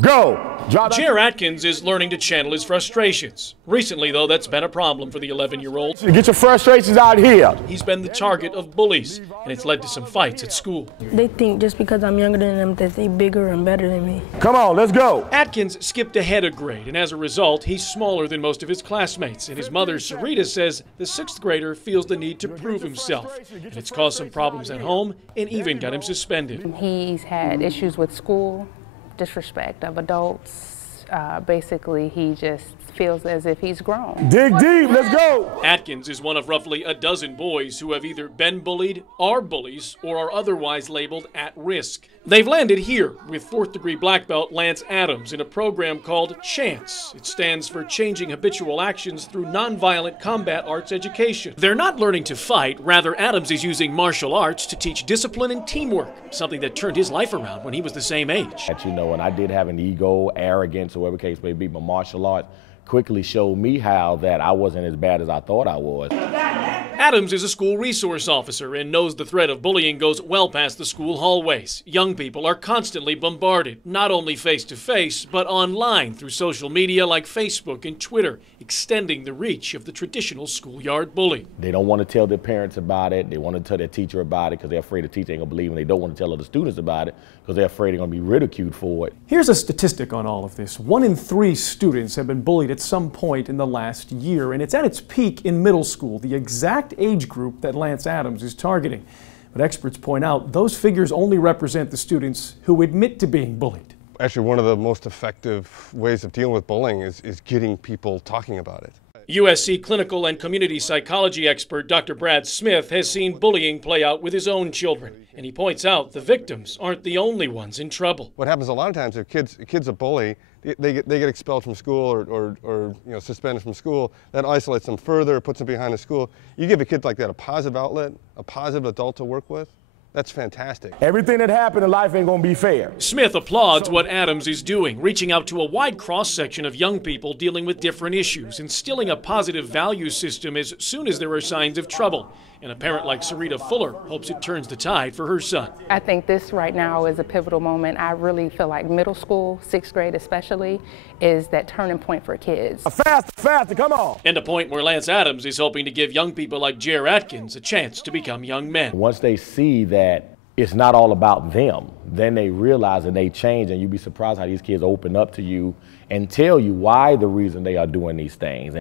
Go. Jer Atkins is learning to channel his frustrations. Recently, though, that's been a problem for the 11-year-old. Get your frustrations out here. He's been the target of bullies, and it's led to some fights at school. They think just because I'm younger than them that they're bigger and better than me. Come on, let's go. Atkins skipped ahead a grade, and as a result, he's smaller than most of his classmates. And his mother, Sarita, says the 6th grader feels the need to prove himself. And it's caused some problems at home and even got him suspended. He's had issues with school, disrespect of adults. Basically, he just feels as if he's grown. Dig deep, let's go. Atkins is one of roughly a dozen boys who have either been bullied, are bullies, or are otherwise labeled at risk. They've landed here with 4th-degree black belt Lance Adams in a program called CHANCE. It stands for Changing Habitual Actions Through Nonviolent Combat Arts Education. They're not learning to fight, rather Adams is using martial arts to teach discipline and teamwork, something that turned his life around when he was the same age. You know, and I did have an ego, arrogance, or whatever the case may be, but martial art quickly showed me how that I wasn't as bad as I thought I was. Adams is a school resource officer and knows the threat of bullying goes well past the school hallways. Young people are constantly bombarded, not only face-to-face, but online through social media like Facebook and Twitter, extending the reach of the traditional schoolyard bully. They don't want to tell their parents about it. They want to tell their teacher about it because they're afraid the teacher ain't going to believe them. They don't want to tell other students about it because they're afraid they're going to be ridiculed for it. Here's a statistic on all of this. 1 in 3 students have been bullied at some point in the last year, and it's at its peak in middle school, the exact age group that Lance Adams is targeting. But experts point out those figures only represent the students who admit to being bullied. Actually, one of the most effective ways of dealing with bullying is getting people talking about it. USC clinical and community psychology expert Dr. Brad Smith has seen bullying play out with his own children, and he points out the victims aren't the only ones in trouble. What happens a lot of times if kids a bully, they get expelled from school or suspended from school. That isolates them further, puts them behind the school. You give a kid like that a positive outlet, a positive adult to work with, that's fantastic. Everything that happened in life ain't gonna be fair. Smith applauds what Adams is doing, reaching out to a wide cross-section of young people dealing with different issues, instilling a positive value system as soon as there are signs of trouble. And a parent like Sarita Fuller hopes it turns the tide for her son. I think this right now is a pivotal moment. I really feel like middle school, 6th grade especially, is that turning point for kids. Faster, come on. And a point where Lance Adams is hoping to give young people like Jer Atkins a chance to become young men. Once they see that it's not all about them, then they realize and they change, and you'd be surprised how these kids open up to you and tell you why the reason they are doing these things.